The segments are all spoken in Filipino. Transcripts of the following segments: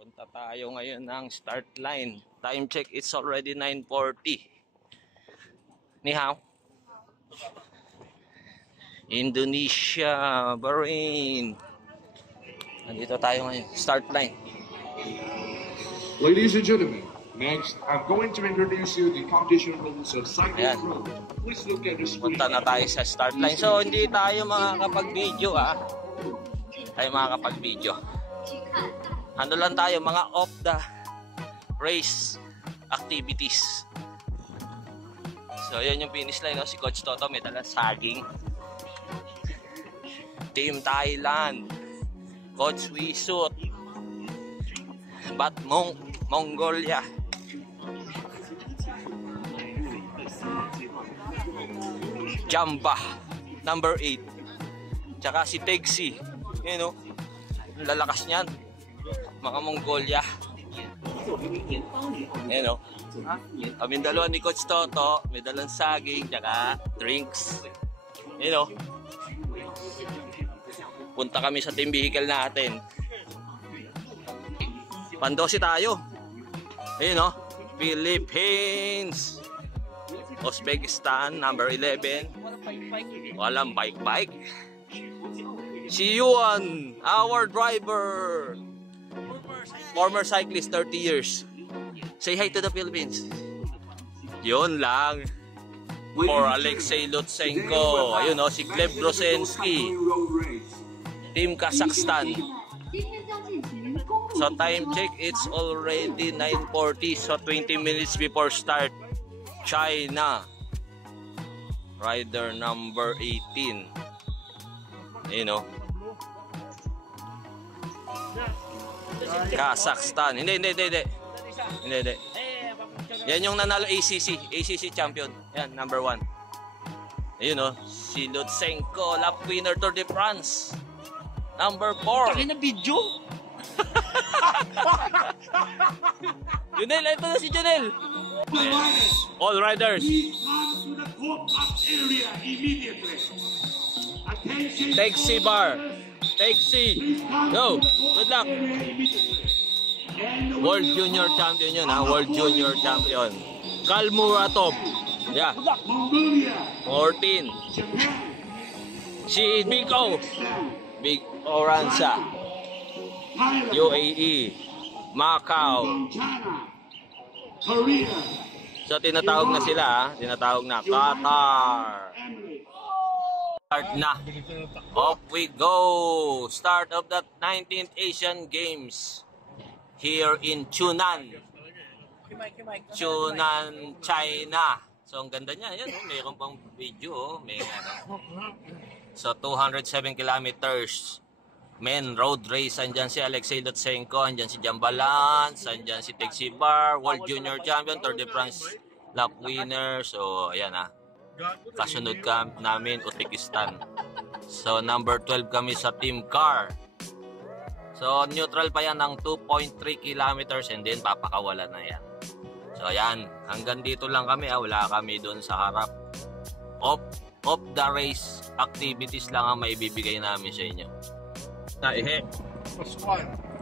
Punta tayo ngayon ng start line. Time check, it's already 9:40. Ni hao. Indonesia, Bahrain. Nandito tayo ngayon. Start line. Ladies and gentlemen, next I'm going to introduce you the competition rules of cycling road. Please look at the screen. Punta na tayo sa start line. So hindi tayo makakapag-video Tayo makakapag-video. Ano lang tayo, mga off the race activities. So yun yung finish line, no? Si Coach Toto may dalang saging. Team Thailand, Coach Wisut, Mongolia. Jamba, number 8. Tsaka si Tegsi. Yun, no? Lalakas niyan. Mga Mongolia. Yun, no? Kaming dalawa ni Coach Toto, may dalang saging, tsaka drinks. Yun, no? Punta kami sa team vehicle natin. Pandosi tayo. Ayun, no? Philippines. Uzbekistan, number 11. Walang bike. Si Yuan, our driver. Former cyclist, 30 years. Say hi to the Philippines. Yun lang. For Alexei Lutsenko. Ayun, no? Si Gleb Brosensky. Team Kazakhstan. So time check, it's already 9:40. So 20 minutes before start. China. Rider number 18. You know. Kazakhstan. Hindi. Yan yung nanalo ACC champion. Yan, number 1. Ayun, no? Si Lutsenko, lap winner Tour de France. Number 4. Kaya na video. Junel, ito na si Junel. All riders. Taxi bar. Taxi. Go. Good luck. World Junior Champion yun, ha? World Junior Champion. Kalmuratov. Yeah. 14. Si Big O. Big Oranza. UAE. Macau. So tinatawag na sila, ha? Tinatawag na Qatar. Start na. Off we go. Start of the 19th Asian Games here in Chunan, China. So ang ganda niya, yan, mayroon pang video, may ano. So 207 kilometers men road race. Andyan si Alexei Lutsenko, andyan si Jambalan, andyan si Taxi Bar, World Junior Champion, Tour de France lap winner. So ayan, ha. Kasunod namin Uzbekistan. So number 12 kami sa team car. So neutral pa yan ng 2.3 kilometers and then papakawalan na yan. So ayan, hanggang dito lang kami, wala kami doon sa harap. Off the race activities lang ang maibibigay namin sa inyo.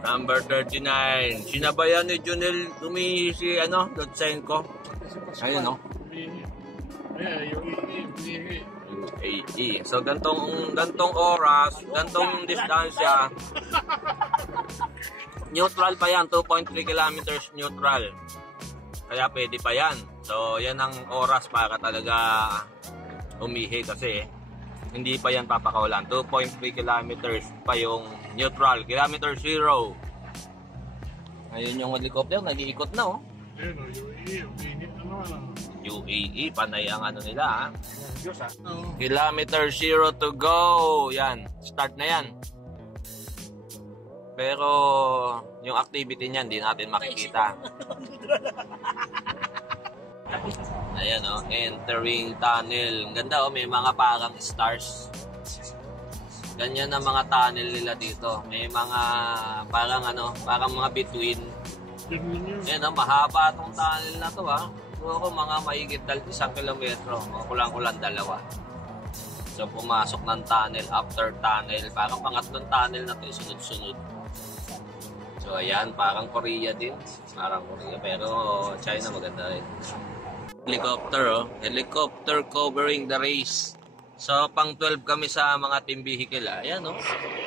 Number 39. Sinabayan ni Junel Tumi si Lutsenko. Ayun, no? UAE. So gantong oras, gantong distansya. Neutral pa yan, 2.3 kilometers neutral. Kaya pwede pa yan. So yan ang oras para talaga umihi kasi hindi pa yan papakawalan. 2.3 kilometers pa yung neutral. Kilometer 0. Ayun yung helicopter, nag-iikot na, oh. UAE, panay ang ano nila, ha. Kilometer 0 to go. Yan, start na yan. Pero yung activity niyan hindi natin makikita. Ayan, oh, entering tunnel. Ang ganda, oh, may mga parang stars. Ganyan ang mga tunnel nila dito. May mga parang parang mga between. Ayan, oh, mahaba itong tunnel na to, ha. Siguro mga mahigit 1 kilometro, kulang-kulang 2. So pumasok ng tunnel after tunnel, parang pangatlong tunnel na to, sunod-sunod. So So ayan, parang Korea din. Parang Korea, pero China maganda rin. Helicopter, oh. Helicopter covering the race. So pang 12 kami sa mga team vehicle. Ayan, oh.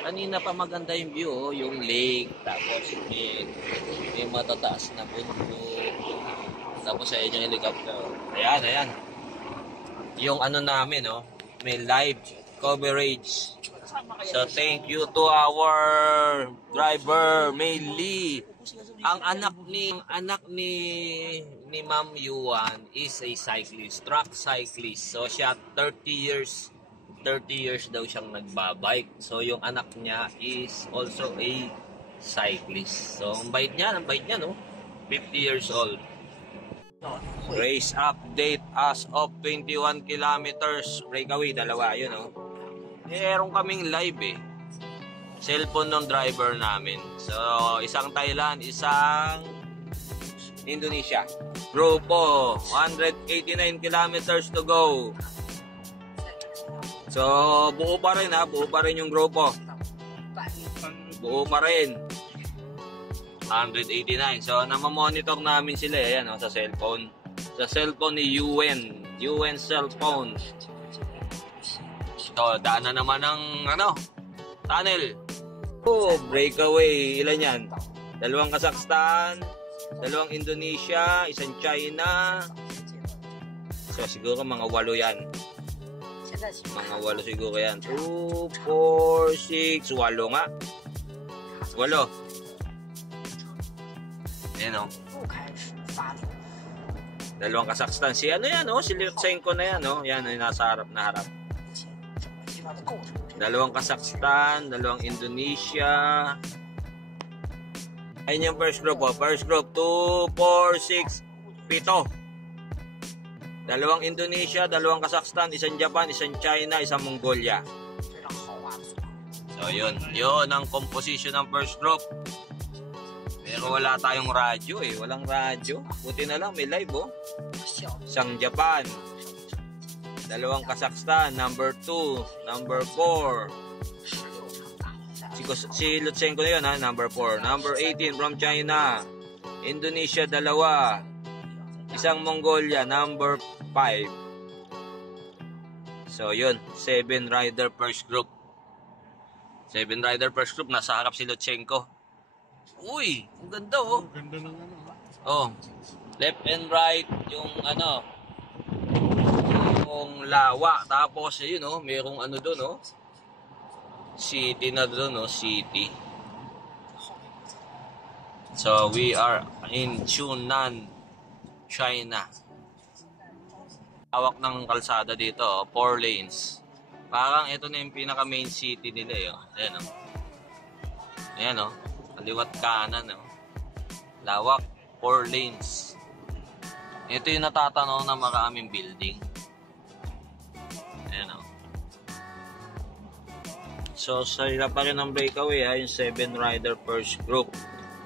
Kanina pa maganda yung view, oh. Yung lake, tapos may matataas na bundok. Tapos ayun yung helicopter. Ayan, ayan. Yung ano namin, oh. May live coverage. So thank you to our driver, May Lee. Ang anak ni Ma'am Yuan is a cyclist, truck cyclist. So siya 30 years daw siyang nagbabike. So yung anak niya is also a cyclist. So ang bait niya no? 50 years old. Race update as of 21 kilometers. Breakaway, dalawa yun, no? Meron kaming live eh. Cellphone ng driver namin. So, isang Thailand, isang Indonesia. Grupo, 189 kilometers to go. So, buo pa rin ha. Buo pa rin yung grupo. Buo pa rin. 189. So, namamonitor namin sila yan, no, sa cellphone. Sa cellphone ni UN. UN cellphone. So, daan na naman ng tunnel. Oh, breakaway. Ilan yan? 2 Kazakhstan, 2 Indonesia, 1 China. So, siguro mga 8 yan. Mga 8 siguro yan. 2, 4, 6, 8 nga. 8. Ayan, o. 2 Kazakhstan. Si ano yan, si Lutsenko na yan, Yan, nasa harap na harap. 2 Kazakhstan, 2 Indonesia. Ayun yung first group, First group, 2, 4, 6, 7. 2 Indonesia, 2 Kazakhstan, 1 Japan, 1 China, 1 Mongolia. So, yun. Yun ang composition ng first group. Pero wala tayong radyo eh. Walang radyo. Buti na lang may live, 1 Japan. 2 Kazakhstan, number 2, number 4. Si Lutsenko na yun, number 4. Number 18 from China. Indonesia, 2. 1 Mongolia, number 5. So, yun. 7 rider first group. 7 rider first group. Nasa harap si Lutsenko. Uy, ang ganda, Ganda ng left and right, yung yung lawa. Tapos, yun, merong doon, city na doon, city. So, we are in Chunan, China. Hawak ng kalsada dito, 4 lanes. Parang ito na yung pinaka main city nila, Ayan, Ayan, kaliwat kanan, lawak, 4 lanes. Ito yung natatanaw na maraming building. Ayan, So, sa hirap pa rin ng breakaway, yung 7 rider first group.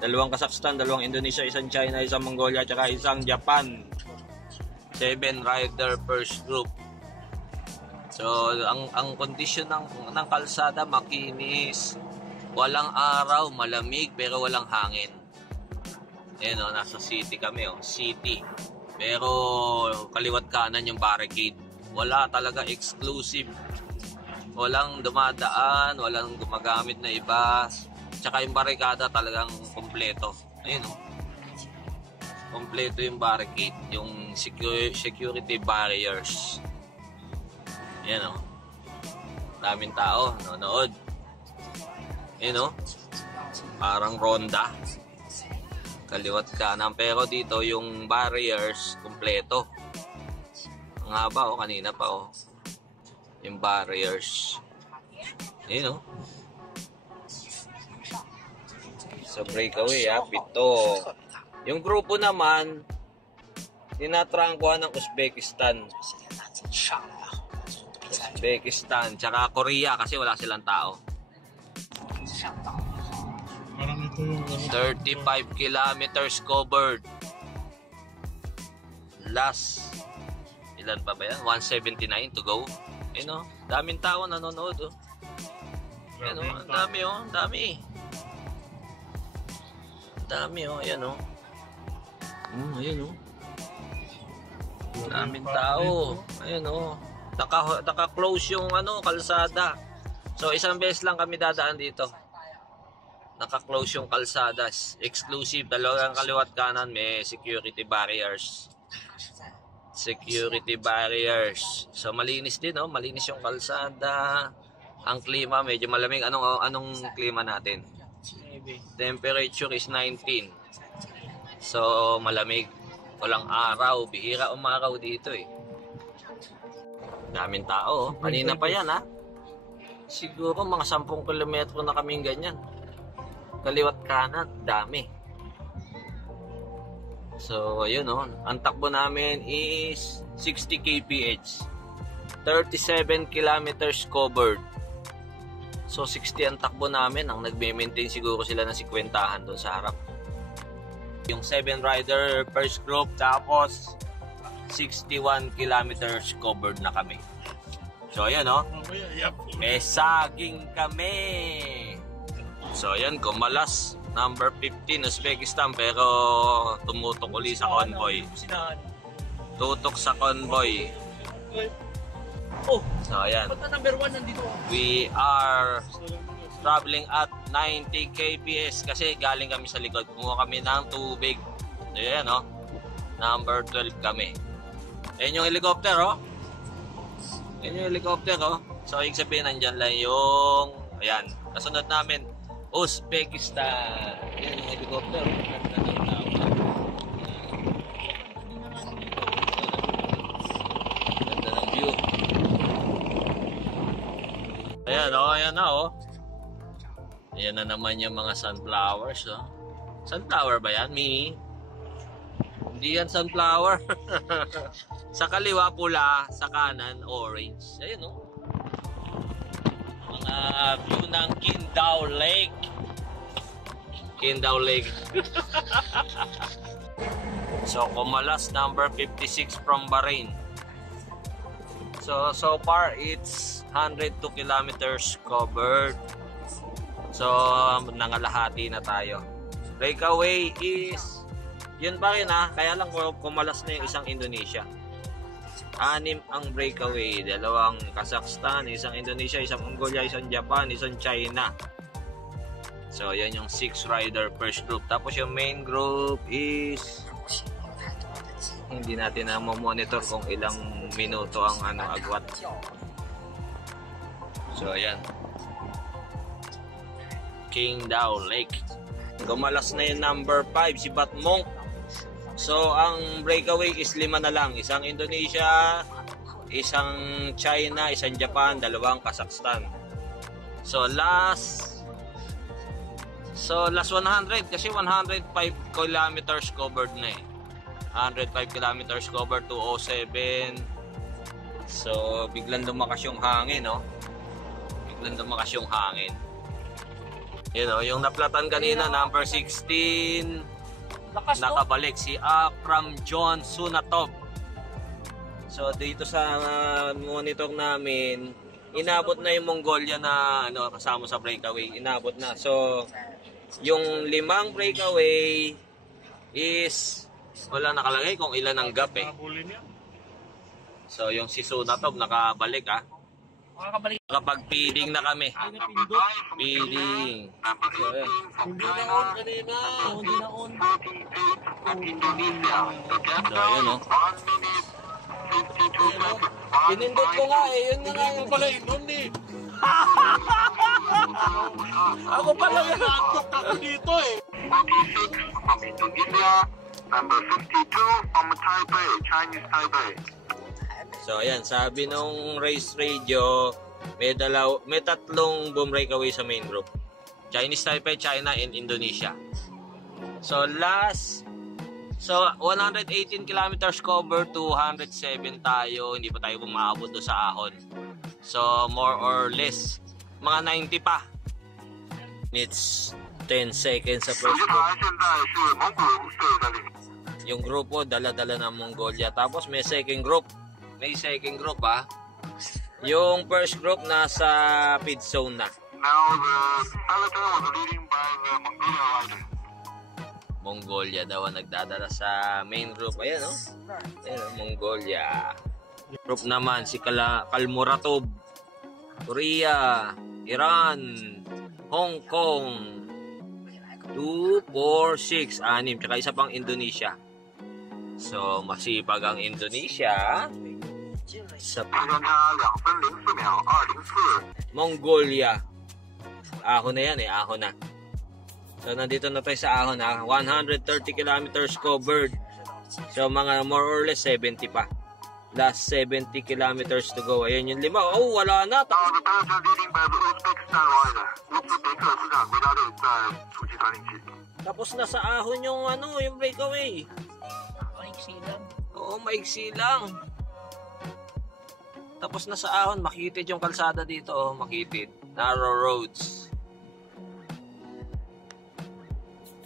2 Kazakhstan, 2 Indonesia, 1 China, 1 Mongolia, tsaka 1 Japan. 7 rider first group. So, ang kondisyon ng kalsada, makinis. Walang araw, malamig, pero walang hangin. Ayan, nasa city kami, city. Pero kaliwat kanan yung barricade. Wala talaga exclusive. Walang dumadaan, walang gumagamit na iba. Tsaka yung barricada talagang kompleto. Ayun, kompleto yung barricade, yung security barriers. Ayan, daming tao nanonood. Ayan, parang ronda. Kaliwat kanan. Pero dito yung barriers kompleto. Ang haba, kanina pa, yung barriers. Ayan, So, breakaway, 7. Yung grupo naman, tinatrangkuhan ng Uzbekistan. Tsaka Korea kasi wala silang tao. 35 kilometers covered. Last, ilan pa ba yan? 179 to go. Daming tao nanonood. Ang dami, ang dami. Dami oh, ayan oh. Ayan oh. Daming tao. Ayan oh. Naka-close yung kalsada. So isang beses lang kami dadaan dito. Naka-close yung kalsadas. Exclusive, dalawang kaliwat kanan may security barriers. Security barriers. So malinis din oh, malinis yung kalsada. Ang klima medyo malamig. Anong klima natin? Temperature is 19. So malamig. Walang araw, bihira umaraw dito eh. Daming tao oh. Kanina pa yan ha. Siguro mga 10 kilometro na kaming ganyan. Kaliwat kanan, dami. So, ayun oh. Ang takbo namin is 60 kph. 37 kilometers covered. So, 60 ang takbo namin. Ang nagme-maintain siguro sila ng 50 doon sa harap. Yung 7 rider first group, tapos 61 kilometers covered na kami. So, ayan oh. May saging kami. So, ayan, kumalas. Number 15, Uzbekistan, pero tumutok uli sa convoy. Tutok sa convoy. So, ayan. We are traveling at 90 kps kasi galing kami sa likod. Kumuha kami ng tubig. So, ayan oh. Number 12 kami. Ayan yung helicopter oh. Ayan yung helicopter oh. So, ibig sabihin, nandyan lang yung, ayan, kasunod namin, Uzbekistan. Ayan yung helicopter. Ganda ng tao. Ganda ng view. Ayan oh, ayan na oh. Ayan na naman yung mga sunflowers oh. Sunflower ba yan, Mi? Hindi yan sunflower. Sa kaliwa pula, sa kanan orange. Ayan oh. Mga view ng Qingdao Lake. Qingdao Lake. So kumalas number 56 from Bahrain. So far it's 102 kilometers covered. So nangalahati na tayo. Breakaway is yun pa rin ha. Kaya lang kumalas na yung isang Indonesia. 6 ang breakaway, 2 Kazakhstan, 1 Indonesia, 1 Mongolia, 1 Japan, 1 China. So yan yung 6 rider first group. Tapos yung main group is hindi natin na monitor kung ilang minuto ang agwat. So ayan, Qingdao Lake. Kumalas na yung number 5 si Batmong. So, ang breakaway is 5 na lang. 1 Indonesia, 1 China, 1 Japan, 2 Kazakhstan. So, last 100 kasi 105 kilometers covered na eh. 105 kilometers covered, 207. So, biglang lumakas yung hangin, no? Biglang lumakas yung hangin. You know, yung naplatan kanina, number 16, nakabalik si Akram John Sunatov. So dito sa monitor namin, inabot na yung Mongolia na kasama sa breakaway, inabot na. So yung 5 breakaway is wala nakalagay kung ilan ang gap eh. So yung si Sunatov nakabalik Kapag feeding na kami. Feeding. So, ayan. Hindi na on kanina. Hindi na on. So, ayan o. Pinindot ko nga eh. Yun nga yung pala yun eh. Ako pala yung natok ako dito eh. 46 from Indonesia. Number 52 from Taipei, Chinese Taipei. So ayan, sabi nung race radio, may 3 boom breakaway sa main group. Chinese Taipei, China, and Indonesia. So 118 kilometers cover, 207 tayo, hindi pa tayo bumaabot do sa ahon. So more or less, mga 90 pa. It's 10 seconds sa first group. Yung grupo, dala-dala ng Mongolia. Tapos may second group. May second group Yung first group nasa feed zone na. Now the peloton was leading by the Mongolia rider. Mongolia daw ang nagdadala sa main group. Ayan, no? Ayan, Mongolia. Group naman, si Kalmuratov, Korea, Iran, Hong Kong, 2, 4, 6, 6, tsaka isa pang Indonesia. So, masipag ang Indonesia. Sa Mongolia. Ahon na yan ahon na. So, nandito na tayo sa ahon 130 kilometers covered. So, mga more or less 70 pa. Last 70 kilometers to go. Ayan yung 5. Oh, wala na. Tapos na sa ahon yung yung breakaway. Maiksi lang. Oo, maiksi lang. Tapos na sa ahon, makitid yung kalsada dito, makitid. Narrow roads.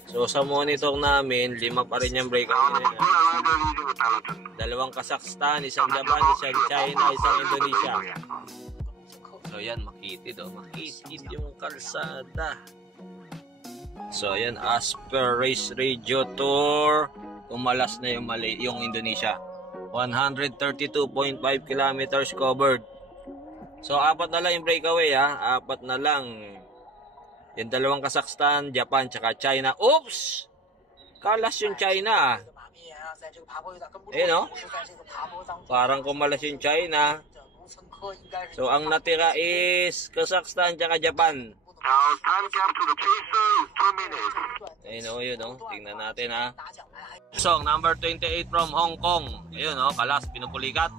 So sa monitor namin, 5 pa rin yung breakaway nila. 2 Kazakhstan, 1 Japan, 1 China, 1 Indonesia. So yan, makitid makitid yung kalsada. So yan, as per Race Radio Tour, umalas na yung Indonesia. 132.5 kilometers covered. So 4 na lang yung breakaway 4 na lang. Yung 2 Kazakhstan, Japan, tsaka China. Oops! Kalas yung China. No? Parang kumalas yung China. So ang natira is Kazakhstan, tsaka Japan. Time gap to the chaser is 2 minutes. Yun tingnan natin So, number 28 from Hong Kong. Ayun kalas, pinupulikat.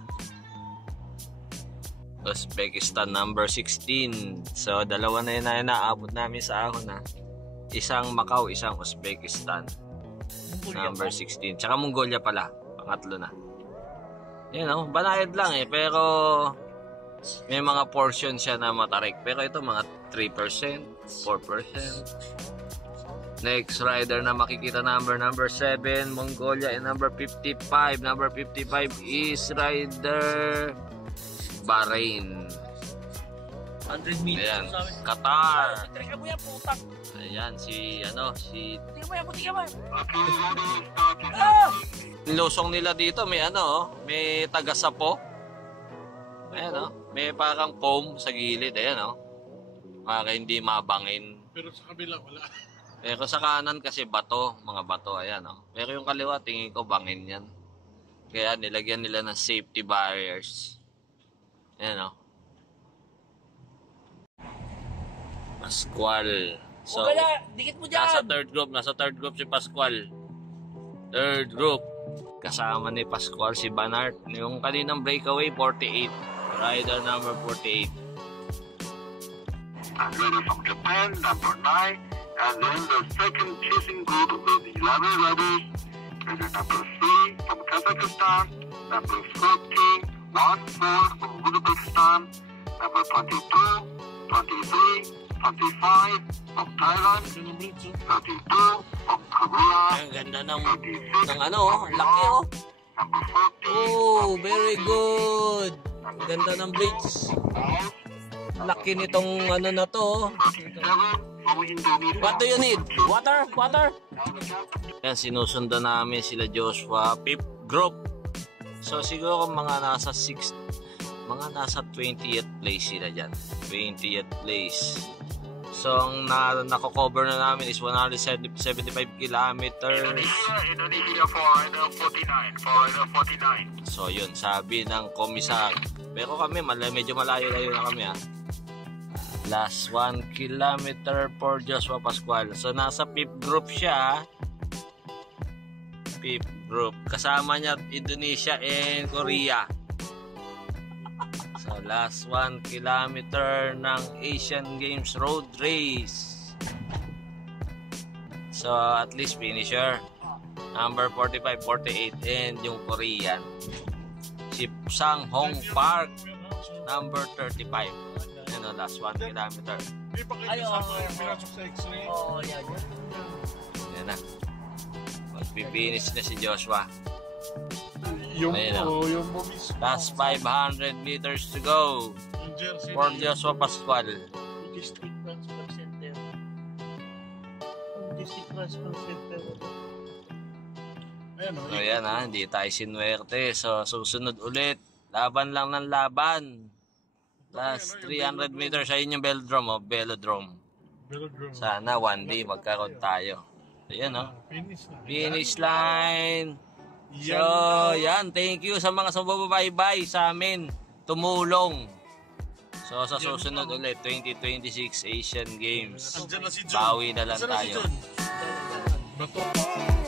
Uzbekistan, number 16. So, 2 na yun na naabot namin sa ahon Isang Macau, isang Uzbekistan. Number 16. Tsaka Mongolia pala. Pangatlo na. Banayad lang pero may mga portion siya na matarik. Pero ito mga 3%, 4%. Next rider na makikita number 7, Mongolia, and number 55. Number 55 is rider Bahrain. 100 meters. Ayan, Qatar. Tingnan mo yan, putak. Ayan, si Tingnan mo yan, tingnan mo. Lusong nila dito, may may taga-sapo. Ayan may parang foam sa gilid, ayan para hindi mabangin. Pero sa kabila wala. Pero sa kanan kasi bato, mga bato, ayan Pero yung kaliwa, tingin ko bangin yan. Kaya nilagyan nila ng safety barriers. Ayan Pascual. So, dikit mo dyan. nasa third group si Pascual. Third group. Kasama ni Pascual si Banart. Yung kaninang breakaway, 48. Rider number 48. And rider from Japan, number 9. And then the second chasing group with 11 riders. Rider number 3 from Kazakhstan, number 14, 1-4 from Uzbekistan, number 22, 23, 25 from Thailand, 32 from Korea, Ang ganda ng 36 laki number 40. Oh, very good. Ang ganda ng bridge. Laki nitong na to. What do you need? Water? Yan, sinusundan namin sila Joshua. Pip group. So siguro mga nasa 20th place sila dyan. 20th place. So ang nako-cover na namin is 175 kilometers. Indonesia for rider 49. So yun, sabi ng komisar. Pero kami, medyo malayo-layo na kami Last 1 kilometer for Joshua Pascual. So nasa fifth group siya. Fifth group. Kasama niya Indonesia and Korea. So last 1 kilometer ng Asian Games road race. So at least finisher. Number 45, 48 and yung Korean. Si Sang Hong Park. Number 35. Last 1 kilometer. Hindi pa kayo kasama yung pinasok sa X-ray. Yan. Yan na. Magpipinish na si Joshua. Yung Ayun yung mo mismo. Last 500 meters to go Yung jersey for Joshua Pascual. District Transport Center. District Transport Center. Ayan, So yan ha, hindi tayo sinuwerte. So susunod ulit. Laban lang ng laban. Last 300 meters sa inyong velodrome. Velodrome. Velodrome. Sana one day magkaroon tayo. So yan o. Finish na. Finish line. So yan, thank you sa mga sumubaybay sa amin. Tumulong. So sa susunod ulit, 2026 Asian Games. Andyan na si John. Bawi na lang Andyan na si tayo. John. Bato.